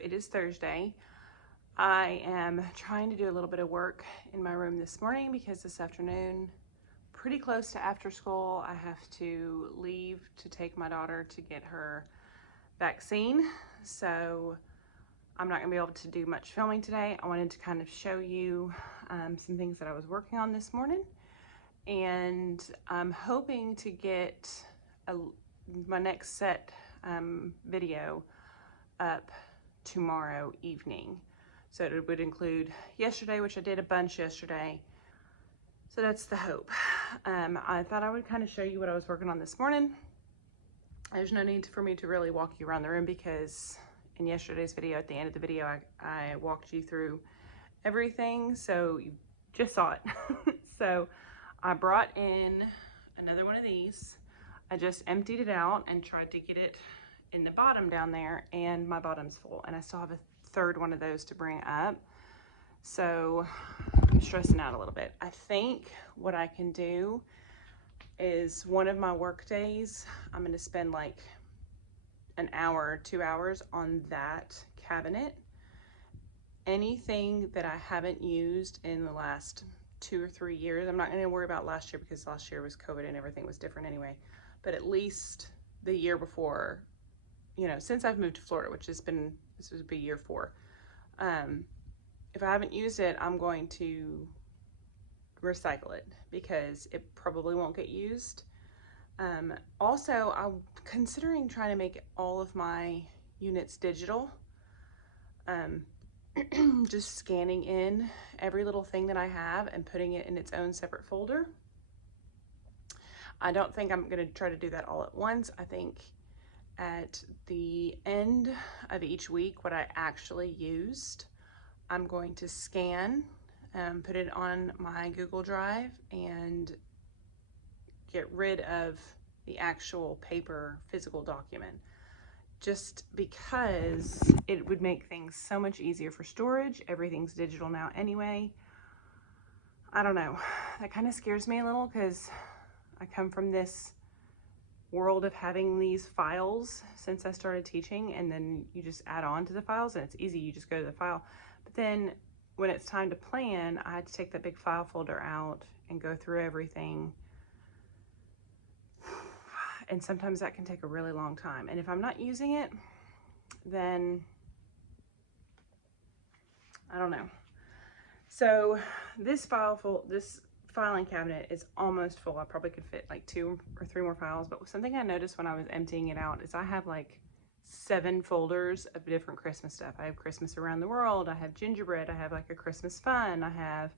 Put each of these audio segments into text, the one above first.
it is Thursday. I am trying to do a little bit of work in my room this morning because this afternoon, pretty close to after school, I have to leave to take my daughter to get her vaccine. So I'm not gonna be able to do much filming today. I wanted to kind of show you some things that I was working on this morning. And I'm hoping to get my next set video up tomorrow evening. So it would include yesterday, which I did a bunch yesterday. So that's the hope. I thought I would kind of show you what I was working on this morning. There's no need for me to really walk you around the room because in yesterday's video, at the end of the video, I walked you through everything. So you just saw it. So I brought in another one of these. I just emptied it out and tried to get it in the bottom down there, and my bottom's full, and I still have a third one of those to bring up. So I'm stressing out a little bit. I think what I can do is one of my work days, I'm going to spend like an hour, 2 hours on that cabinet. Anything that I haven't used in the last 2 or 3 years, I'm not going to worry about last year because last year was COVID and everything was different anyway, but at least the year before, you know, since I've moved to Florida, which has been, this would be year 4. If I haven't used it, I'm going to recycle it because it probably won't get used. Also, I'm considering trying to make all of my units digital. Just scanning in every little thing that I have and putting it in its own separate folder. I don't think I'm going to try to do that all at once. I think at the end of each week, what I actually used, I'm going to scan, put it on my Google Drive, and get rid of the actual paper physical document, just because it would make things so much easier for storage. Everything's digital now anyway. I don't know, that kind of scares me a little because I come from this world of having these files since I started teaching, and then you just add on to the files and it's easy, you just go to the file. But then when it's time to plan, I had to take that big file folder out and go through everything, and sometimes that can take a really long time, and if I'm not using it, then I don't know. So this filing cabinet is almost full. I probably could fit like 2 or 3 more files, but something I noticed when I was emptying it out is I have like 7 folders of different Christmas stuff. I have Christmas Around the World, I have gingerbread, I have like a Christmas fun, I have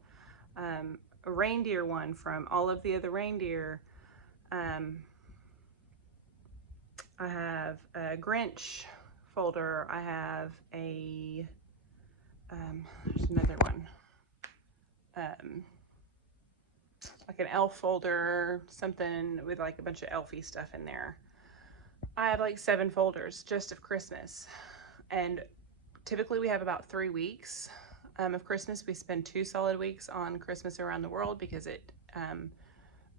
a reindeer one from All of the Other Reindeer, I have a Grinch folder, I have a there's another one, like an elf folder, something with like a bunch of elfy stuff in there. I have like 7 folders just of Christmas, and typically we have about 3 weeks of Christmas. We spend 2 solid weeks on Christmas Around the World because it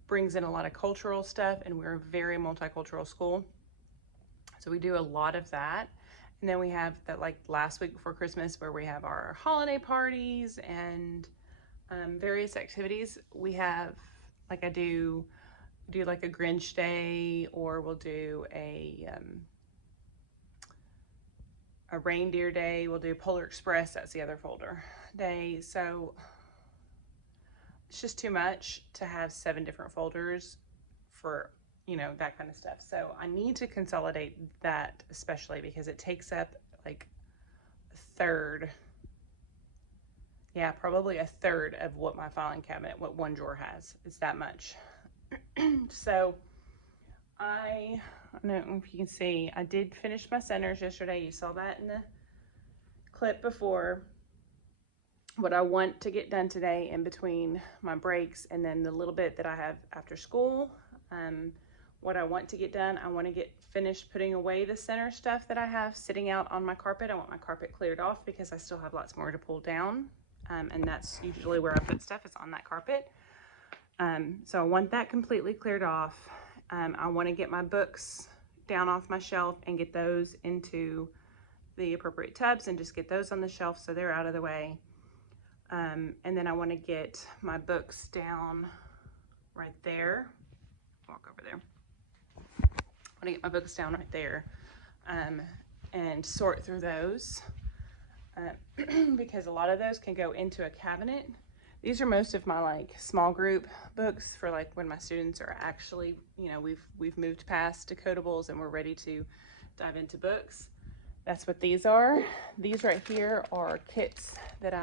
brings in a lot of cultural stuff, and we're a very multicultural school, so we do a lot of that. And then we have that like last week before Christmas where we have our holiday parties and various activities. We have, like, I do like a Grinch day, or we'll do a reindeer day. We'll do Polar Express, that's the other folder, day. So it's just too much to have 7 different folders for, you know, that kind of stuff. So I need to consolidate that, especially because it takes up like a third. Yeah, probably a third of what my filing cabinet, what one drawer has. It's that much. So I don't know if you can see, I did finish my centers yesterday. You saw that in the clip before. What I want to get done today in between my breaks and then the little bit that I have after school, what I want to get done, I want to get finished putting away the center stuff that I have sitting out on my carpet. I want my carpet cleared off because I still have lots more to pull down. And that's usually where I put stuff, is on that carpet. So I want that completely cleared off. I want to get my books down off my shelf and get those into the appropriate tubs and just get those on the shelf so they're out of the way. And then I want to get my books down right there. Walk over there. I want to get my books down right there and sort through those because a lot of those can go into a cabinet. These are most of my like small group books for like when my students are actually, you know, we've moved past decodables and we're ready to dive into books. That's what these are. These right here are kits that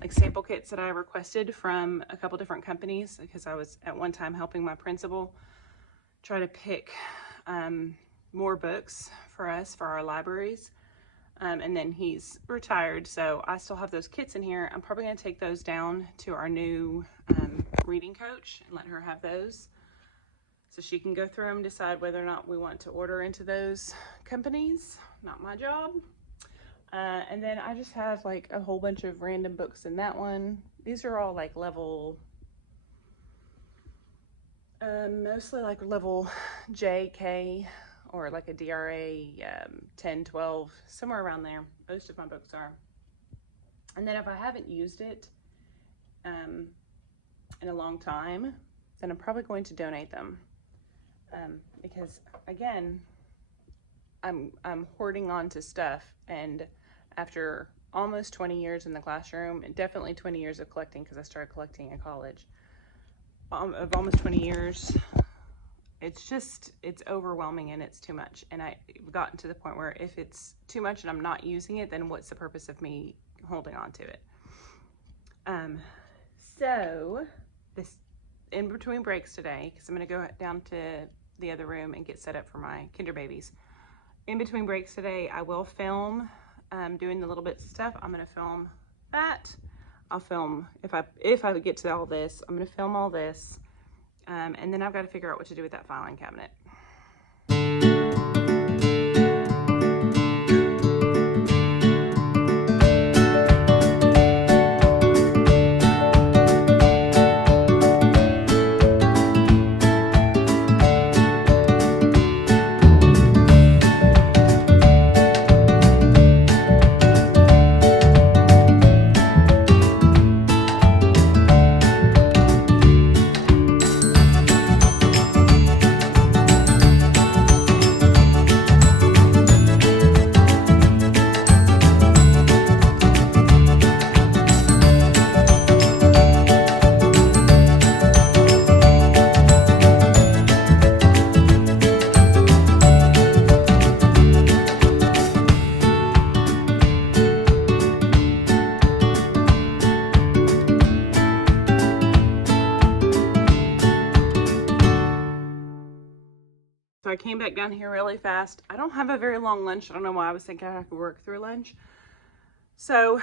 like sample kits that I requested from a couple different companies because I was at one time helping my principal try to pick more books for us for our libraries. And then he's retired, so I still have those kits in here. I'm probably going to take those down to our new reading coach and let her have those so she can go through them and decide whether or not we want to order into those companies. Not my job. And then I just have like a whole bunch of random books in that one. These are all like level, mostly like level J, K, or like a DRA 10, 12, somewhere around there. Most of my books are. And then if I haven't used it in a long time, then I'm probably going to donate them because again, I'm hoarding on to stuff, and after almost 20 years in the classroom, and definitely 20 years of collecting because I started collecting in college, of almost 20 years, it's overwhelming and it's too much. And I've gotten to the point where if it's too much and I'm not using it, then what's the purpose of me holding on to it? So this in between breaks today, because I'm going to go down to the other room and get set up for my kinder babies. In between breaks today, I will film doing the little bits of stuff. I'm going to film that. I'll film, if I get to all this, I'm going to film all this. And then I've got to figure out what to do with that filing cabinet. So I came back down here really fast. I don't have a very long lunch. I don't know why I was thinking I could work through lunch. So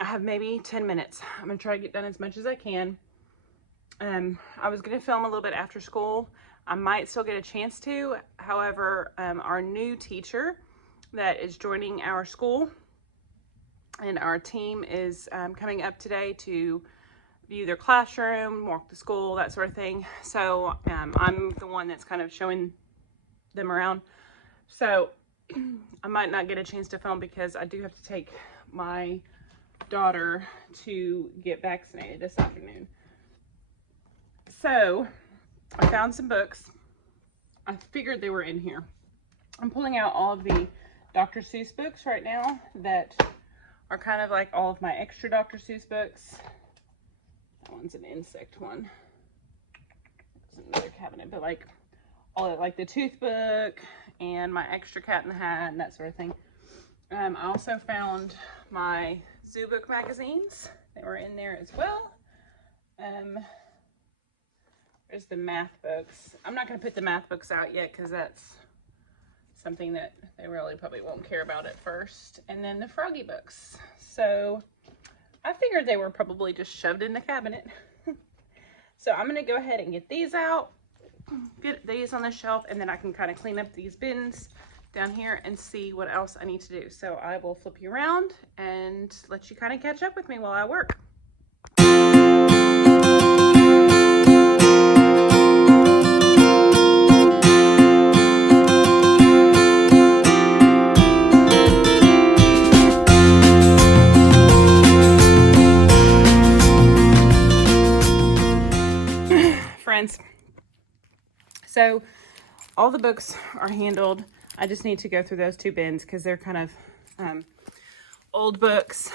I have maybe 10 minutes. I'm gonna try to get done as much as I can. I was gonna film a little bit after school. I might still get a chance to. However, our new teacher that is joining our school and our team is coming up today to view their classroom, walk the school, that sort of thing. So I'm the one that's kind of showing them around. So I might not get a chance to film because I do have to take my daughter to get vaccinated this afternoon. So I found some books. I figured they were in here. I'm pulling out all of the Dr. Seuss books right now that are kind of like all of my extra Dr. Seuss books. That one's an insect one. It's another cabinet, but like all of, like the tooth book and my extra Cat in the Hat and that sort of thing. I also found my Zoo Book magazines. They were in there as well. There's the math books. I'm not going to put the math books out yet because that's something that they really probably won't care about at first. And then the Froggy books. So I figured they were probably just shoved in the cabinet. So I'm going to go ahead and get these out, get these on the shelf, and then I can kind of clean up these bins down here and see what else I need to do. So I will flip you around and let you kind of catch up with me while I work. So all the books are handled. I just need to go through those 2 bins because they're kind of old books.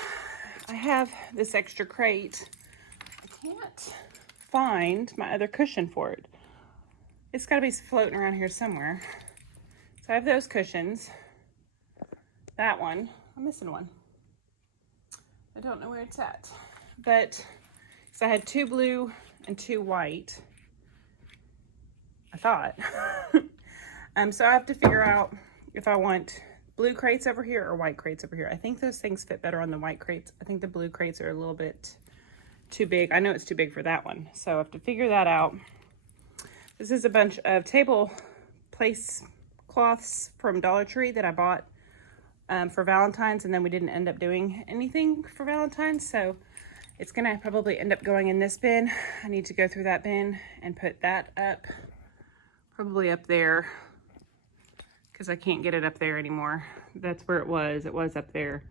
I have this extra crate. I can't find my other cushion for it. It's got to be floating around here somewhere. So I have those cushions. That one. I'm missing one. I don't know where it's at. But, so I had 2 blue and 2 white. I thought. So I have to figure out if I want blue crates over here or white crates over here. I think those things fit better on the white crates. I think the blue crates are a little bit too big. I know it's too big for that one. So I have to figure that out. This is a bunch of table place cloths from Dollar Tree that I bought for Valentine's, and then we didn't end up doing anything for Valentine's. So it's gonna probably end up going in this bin. I need to go through that bin and put that up, probably up there, because I can't get it up there anymore. That's where it was. It was up there,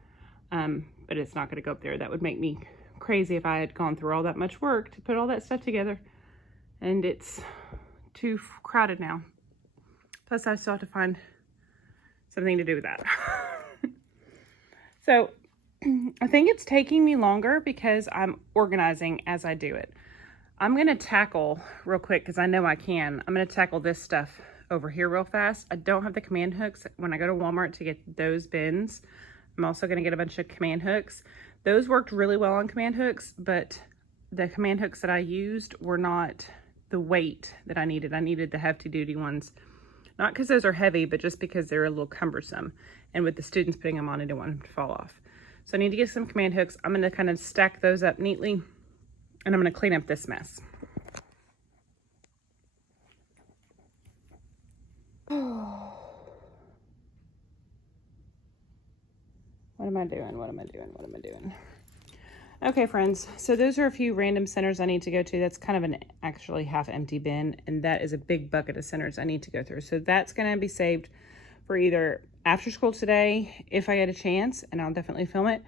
but it's not gonna go up there. That would make me crazy if I had gone through all that much work to put all that stuff together, and it's too crowded now. Plus I still have to find something to do with that. So I think it's taking me longer because I'm organizing as I do it. I'm gonna tackle real quick, because I know I can. I'm gonna tackle this stuff over here real fast. I don't have the command hooks. When I go to Walmart to get those bins, I'm also gonna get a bunch of command hooks. Those worked really well on command hooks, but the command hooks that I used were not the weight that I needed. I needed the hefty duty ones. Not because those are heavy, but just because they're a little cumbersome. And with the students putting them on, I didn't want them to fall off. So I need to get some command hooks. I'm gonna kind of stack those up neatly, and I'm gonna clean up this mess. What am I doing? What am I doing? What am I doing? Okay, friends, so those are a few random centers I need to go to. That's kind of an actually half empty bin, and that is a big bucket of centers I need to go through. So that's gonna be saved for either after school today, if I get a chance, and I'll definitely film it,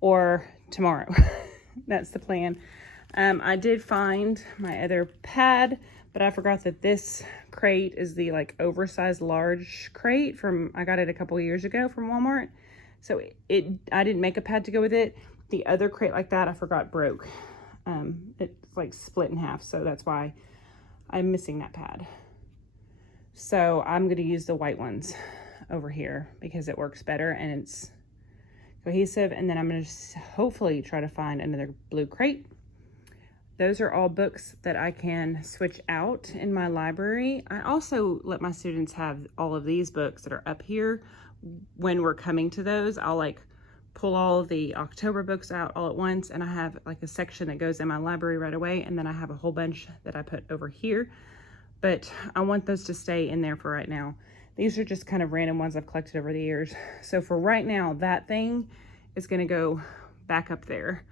or tomorrow. That's the plan. I did find my other pad, but I forgot that this crate is the like oversized large crate from, I got it a couple years ago from Walmart. So I didn't make a pad to go with it. The other crate like that I forgot broke. It's like split in half, so that's why I'm missing that pad. So I'm gonna use the white ones over here because it works better and it's cohesive. And then I'm gonna hopefully try to find another blue crate. Those are all books that I can switch out in my library. I also let my students have all of these books that are up here. When we're coming to those, I'll like pull all of the October books out all at once, and I have like a section that goes in my library right away, and then I have a whole bunch that I put over here. But I want those to stay in there for right now. These are just kind of random ones I've collected over the years. So for right now, that thing is gonna go back up there.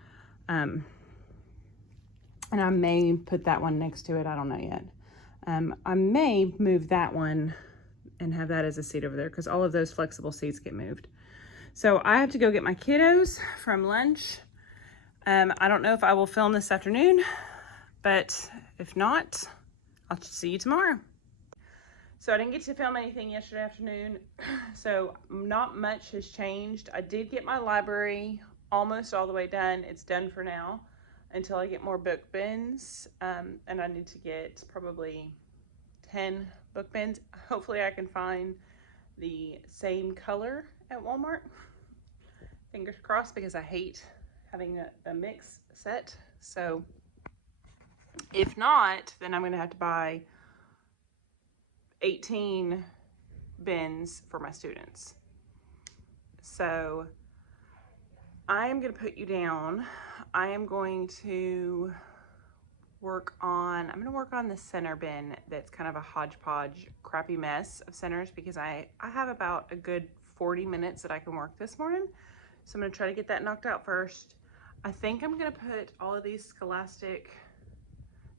And I may put that one next to it, I don't know yet. I may move that one and have that as a seat over there, because all of those flexible seats get moved. So I have to go get my kiddos from lunch. I don't know if I will film this afternoon, but if not, I'll see you tomorrow. So I didn't get to film anything yesterday afternoon, so not much has changed. I did get my library almost all the way done. It's done for now until I get more book bins, and I need to get probably 10 book bins. Hopefully I can find the same color at Walmart. Fingers crossed, because I hate having a mix set. So if not, then I'm gonna have to buy 18 bins for my students. So I am gonna put you down. I am going to work on the center bin that's kind of a hodgepodge crappy mess of centers, because I have about a good 40 minutes that I can work this morning. So I'm gonna try to get that knocked out first. I think I'm gonna put all of these Scholastic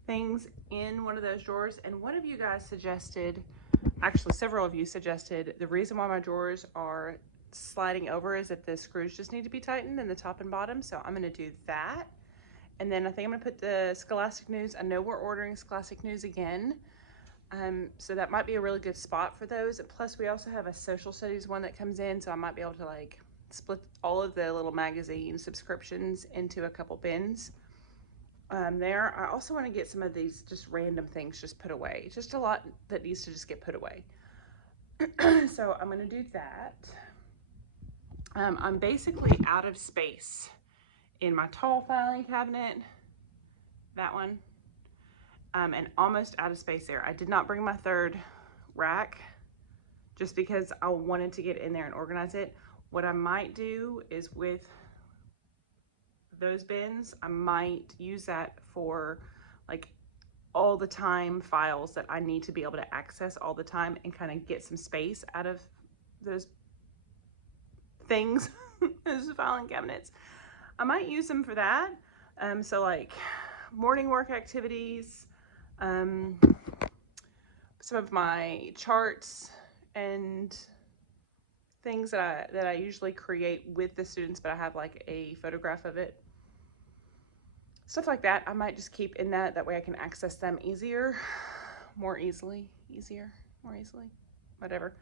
things in one of those drawers, and one of you guys suggested, actually several of you suggested, the reason why my drawers are sliding over is that the screws just need to be tightened in the top and bottom. So I'm gonna do that. And then I think I'm gonna put the Scholastic News. I know we're ordering Scholastic News again. So that might be a really good spot for those. Plus we also have a social studies one that comes in, so I might be able to like split all of the little magazine subscriptions into a couple bins there. I also want to get some of these just random things just put away. Just a lot that needs to just get put away. So I'm going to do that. I'm basically out of space in my tall filing cabinet, that one, and almost out of space there. I did not bring my third rack just because I wanted to get in there and organize it. What I might do is with those bins, I might use that for like all the time files that I need to be able to access all the time and kind of get some space out of those things, those filing cabinets. I might use them for that. So like morning work activities, some of my charts and things that I usually create with the students, but I have like a photograph of it. Stuff like that, I might just keep in that. That way I can access them more easily, whatever.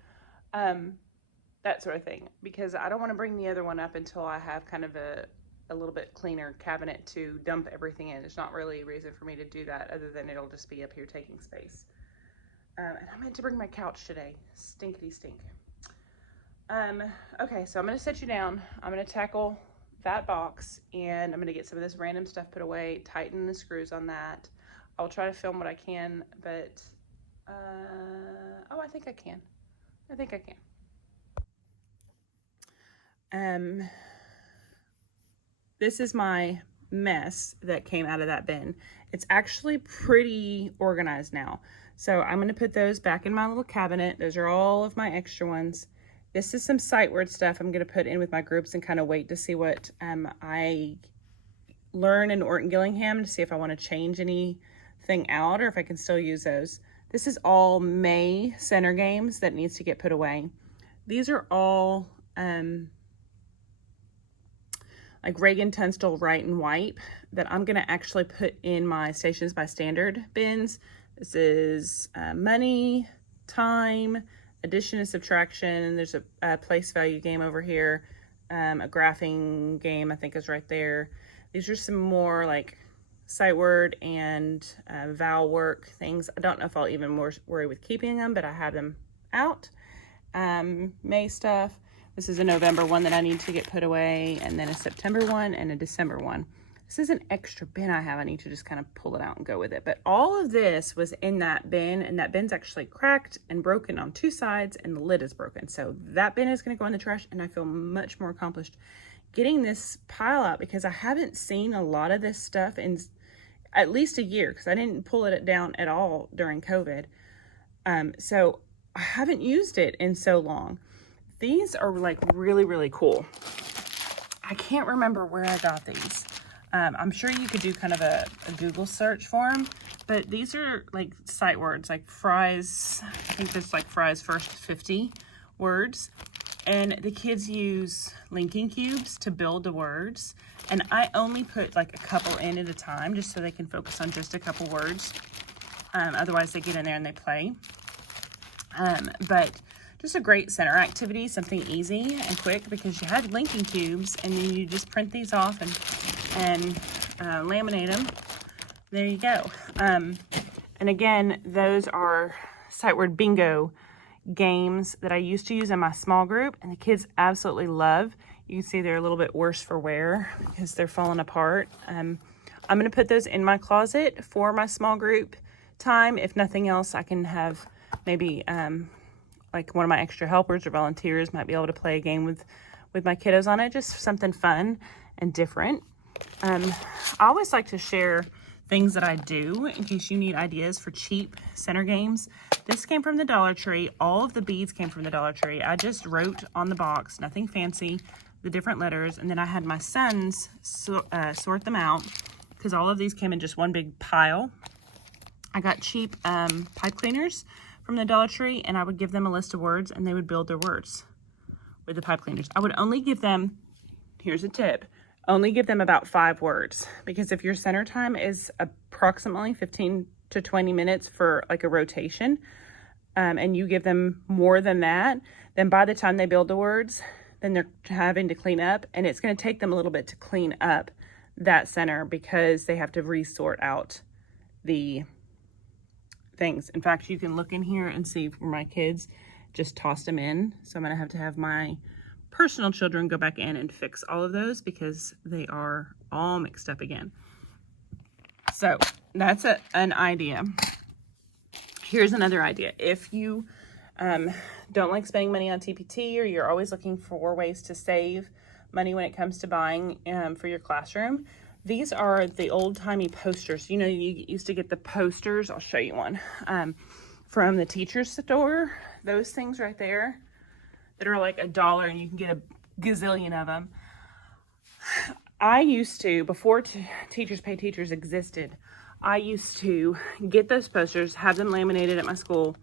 That sort of thing, because I don't want to bring the other one up until I have kind of a little bit cleaner cabinet to dump everything in. There's not really a reason for me to do that other than it'll just be up here taking space. And I meant to bring my couch today. Stinkity stink. Okay, so I'm going to set you down. I'm going to tackle that box and I'm going to get some of this random stuff put away, tighten the screws on that. I'll try to film what I can, but, oh, I think I can. This is my mess that came out of that bin. It's actually pretty organized now. So I'm going to put those back in my little cabinet. Those are all of my extra ones. This is some sight word stuff I'm going to put in with my groups and kind of wait to see what I learn in Orton Gillingham to see if I want to change anything out or if I can still use those. This is all May center games that needs to get put away. These are all like Reagan Tunstall Write and Wipe that I'm going to actually put in my Stations by Standard bins. This is money, time, addition and subtraction. There's a place value game over here. A graphing game I think is right there. These are some more like sight word and vowel work things. I don't know if I'll even worry with keeping them, but I have them out. May stuff. This is a November one that I need to get put away, and then a September one and a December one. This is an extra bin I have. I need to just kind of pull it out and go with it. But all of this was in that bin, and that bin's actually cracked and broken on two sides, and the lid is broken. So that bin is going to go in the trash, and I feel much more accomplished getting this pile out because I haven't seen a lot of this stuff in at least a year because I didn't pull it down at all during COVID. So I haven't used it in so long. These are like really, really cool. I can't remember where I got these. I'm sure you could do kind of a Google search for them, but these are like sight words, like Fry's, I think there's like Fry's first 50 words. And the kids use linking cubes to build the words. And I only put like a couple in at a time just so they can focus on just a couple words. Otherwise they get in there and they play. But just a great center activity, something easy and quick because you had linking cubes and then you just print these off and laminate them. There you go. And again, those are sight word bingo games that I used to use in my small group and the kids absolutely love. You can see they're a little bit worse for wear because they're falling apart. I'm going to put those in my closet for my small group time. If nothing else, I can have maybe like one of my extra helpers or volunteers might be able to play a game with my kiddos on it. Just something fun and different. I always like to share things that I do in case you need ideas for cheap center games. This came from the Dollar Tree. All of the beads came from the Dollar Tree. I just wrote on the box, nothing fancy, the different letters, and then I had my sons sort them out because all of these came in just one big pile. I got cheap pipe cleaners from the Dollar Tree, and I would give them a list of words, and they would build their words with the pipe cleaners. I would only give them, here's a tip, only give them about 5 words, because if your center time is approximately 15 to 20 minutes for like a rotation, and you give them more than that, then by the time they build the words, then they're having to clean up, and it's going to take them a little bit to clean up that center because they have to resort out the things. In fact, you can look in here and see where my kids just tossed them in. So I'm going to have my personal children go back in and fix all of those because they are all mixed up again. So that's an idea. Here's another idea. If you don't like spending money on TPT, or you're always looking for ways to save money when it comes to buying for your classroom, these are the old-timey posters. You know, you used to get the posters. I'll show you one from the teacher's store. Those things right there that are like $1, and you can get a gazillion of them. I used to, before Teachers Pay Teachers existed, I used to get those posters, have them laminated at my school,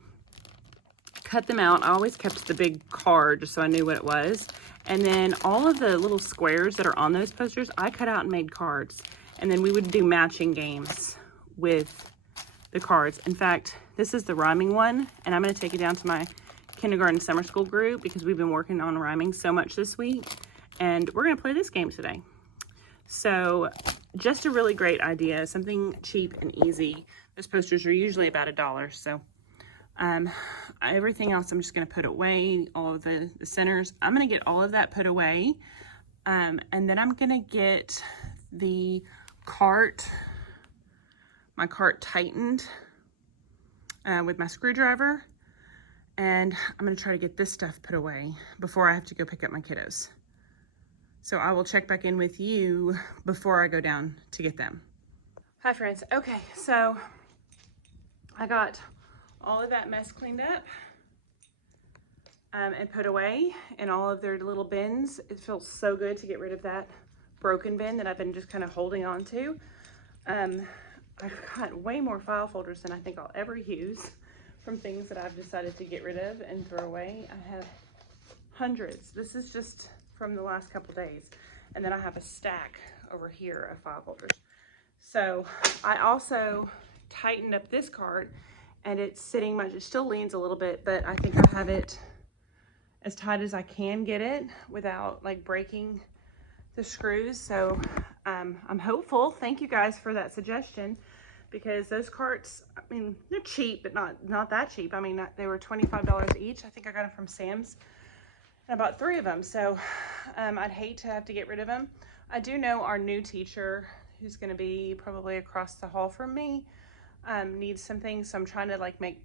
cut them out. I always kept the big card just so I knew what it was. And then all of the little squares that are on those posters, I cut out and made cards. And then we would do matching games with the cards. In fact, this is the rhyming one, and I'm going to take it down to my kindergarten summer school group because we've been working on rhyming so much this week. And we're going to play this game today. So just a really great idea, something cheap and easy. Those posters are usually about $1. So everything else I'm just going to put away, all of the centers. I'm going to get all of that put away. And then I'm going to get the cart, my cart tightened with my screwdriver. And I'm going to try to get this stuff put away before I have to go pick up my kiddos. So I will check back in with you before I go down to get them. Hi friends. Okay, so I got all of that mess cleaned up and put away in all of their little bins. It feels so good to get rid of that broken bin that I've been just kind of holding on to. I've got way more file folders than I think I'll ever use from things that I've decided to get rid of and throw away. I have hundreds. This is just from the last couple days. And then I have a stack over here of file folders. So I also tightened up this card, and it's sitting much, it still leans a little bit, but I think I have it as tight as I can get it without like breaking the screws. So I'm hopeful. Thank you guys for that suggestion, because those carts, I mean, they're cheap, but not that cheap. I mean, they were $25 each. I think I got them from Sam's. I bought 3 of them, so I'd hate to have to get rid of them. I do know our new teacher, who's going to be probably across the hall from me, needs some things, so I'm trying to like make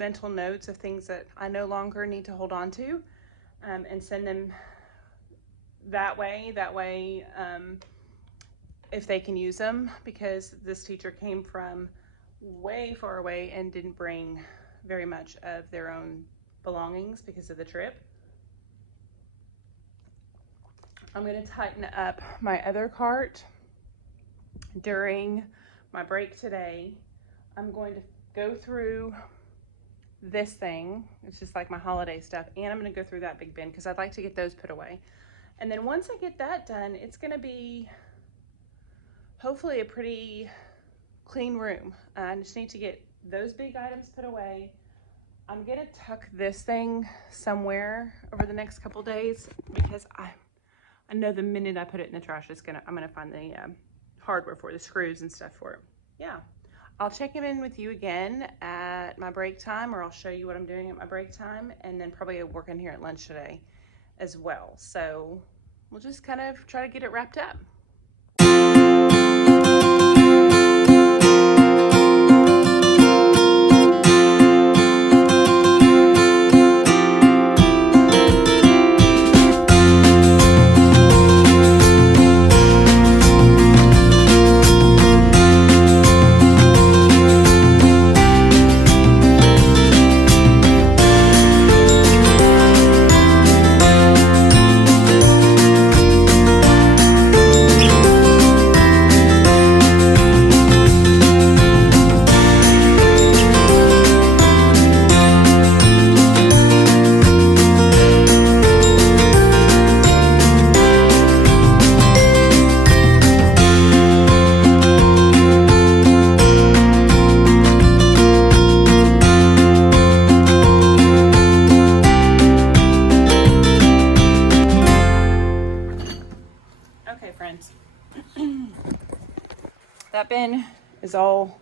mental notes of things that I no longer need to hold on to, and send them that way. If they can use them, because this teacher came from way far away and didn't bring very much of their own belongings because of the trip. I'm going to tighten up my other cart during my break today. I'm going to go through this thing. It's just like my holiday stuff. And I'm going to go through that big bin because I'd like to get those put away. And then once I get that done, it's going to be hopefully a pretty clean room. I just need to get those big items put away. I'm going to tuck this thing somewhere over the next couple days because I know the minute I put it in the trash, I'm gonna find the hardware for the screws and stuff for it. Yeah, I'll check in with you again at my break time, or I'll show you what I'm doing at my break time, and then probably work in here at lunch today as well. So we'll just kind of try to get it wrapped up. these all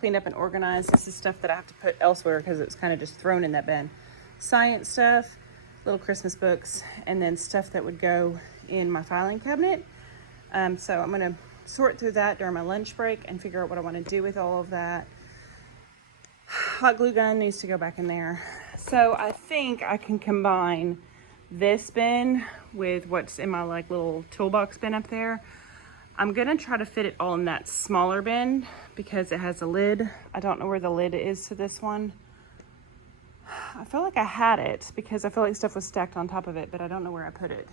cleaned up and organized. This is stuff that I have to put elsewhere because it's kind of just thrown in that bin. Science stuff, little Christmas books, and then stuff that would go in my filing cabinet. So I'm gonna sort through that during my lunch break and figure out what I want to do with all of that. Hot glue gun needs to go back in there. So I think I can combine this bin with what's in my like little toolbox bin up there. I'm gonna try to fit it all in that smaller bin because it has a lid. I don't know where the lid is to this one. I feel like I had it because I feel like stuff was stacked on top of it, but I don't know where I put it.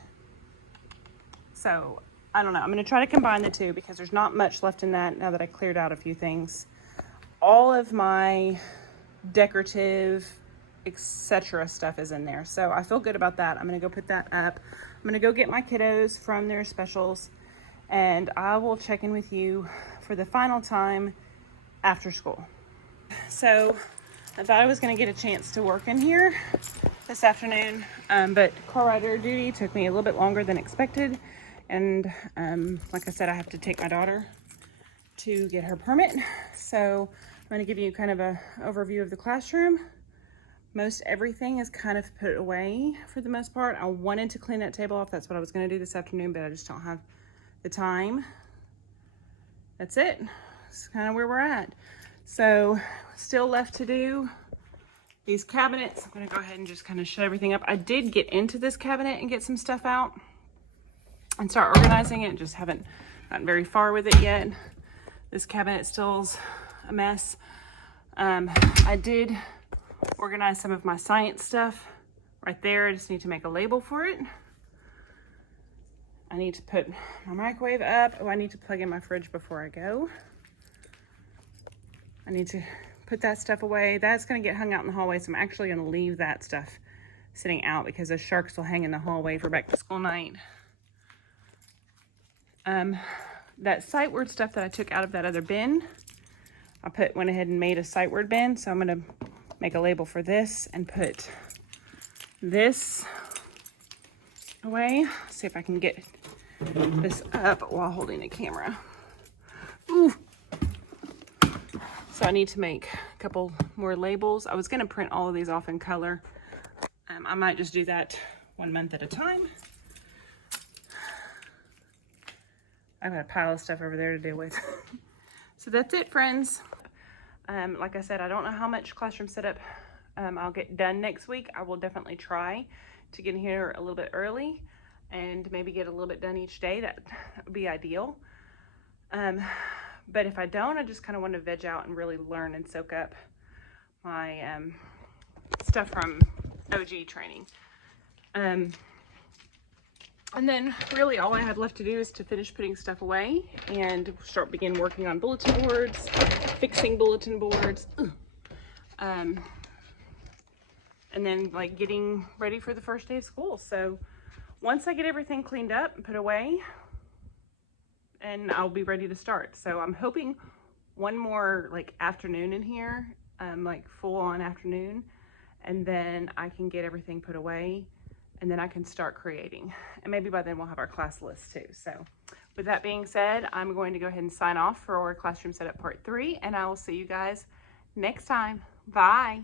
So I don't know. I'm gonna try to combine the two because there's not much left in that now that I cleared out a few things. All of my decorative, etc. stuff is in there. So I feel good about that. I'm gonna go put that up. I'm gonna go get my kiddos from their specials, and I will check in with you for the final time after school. So I thought I was gonna get a chance to work in here this afternoon, but car rider duty took me a little bit longer than expected. And like I said, I have to take my daughter to get her permit. So I'm gonna give you kind of a overview of the classroom. Most everything is kind of put away for the most part. I wanted to clean that table off. That's what I was gonna do this afternoon, but I just don't have the time. That's it. It's kind of where we're at. So still left to do these cabinets. I'm gonna go ahead and just kind of shut everything up. I did get into this cabinet and get some stuff out and start organizing it. Just haven't gotten very far with it yet. This cabinet still's a mess. I did organize some of my science stuff right there. I just need to make a label for it. I need to put my microwave up. Oh, I need to plug in my fridge before I go. I need to put that stuff away. That's gonna get hung out in the hallway, so I'm actually gonna leave that stuff sitting out because the sharks will hang in the hallway for back to school night. That sight word stuff that I took out of that other bin, went ahead and made a sight word bin, so I'm gonna make a label for this and put this away. See if I can get this up while holding the camera. Ooh. So I need to make a couple more labels. I was gonna print all of these off in color. I might just do that 1 month at a time. I've got a pile of stuff over there to deal with. So that's it, friends. Like I said, I don't know how much classroom setup I'll get done next week. I will definitely try to get in here a little bit early and maybe get a little bit done each day. That would be ideal. But if I don't, I just kind of want to veg out and really learn and soak up my stuff from OG training. And then really all I have left to do is to finish putting stuff away and begin working on bulletin boards, fixing bulletin boards, and then like getting ready for the first day of school. So once I get everything cleaned up and put away, and I'll be ready to start. So I'm hoping one more like afternoon in here, like full on afternoon, and then I can get everything put away and then I can start creating. And maybe by then we'll have our class list too. So with that being said, I'm going to go ahead and sign off for our classroom setup part 3, and I will see you guys next time. Bye.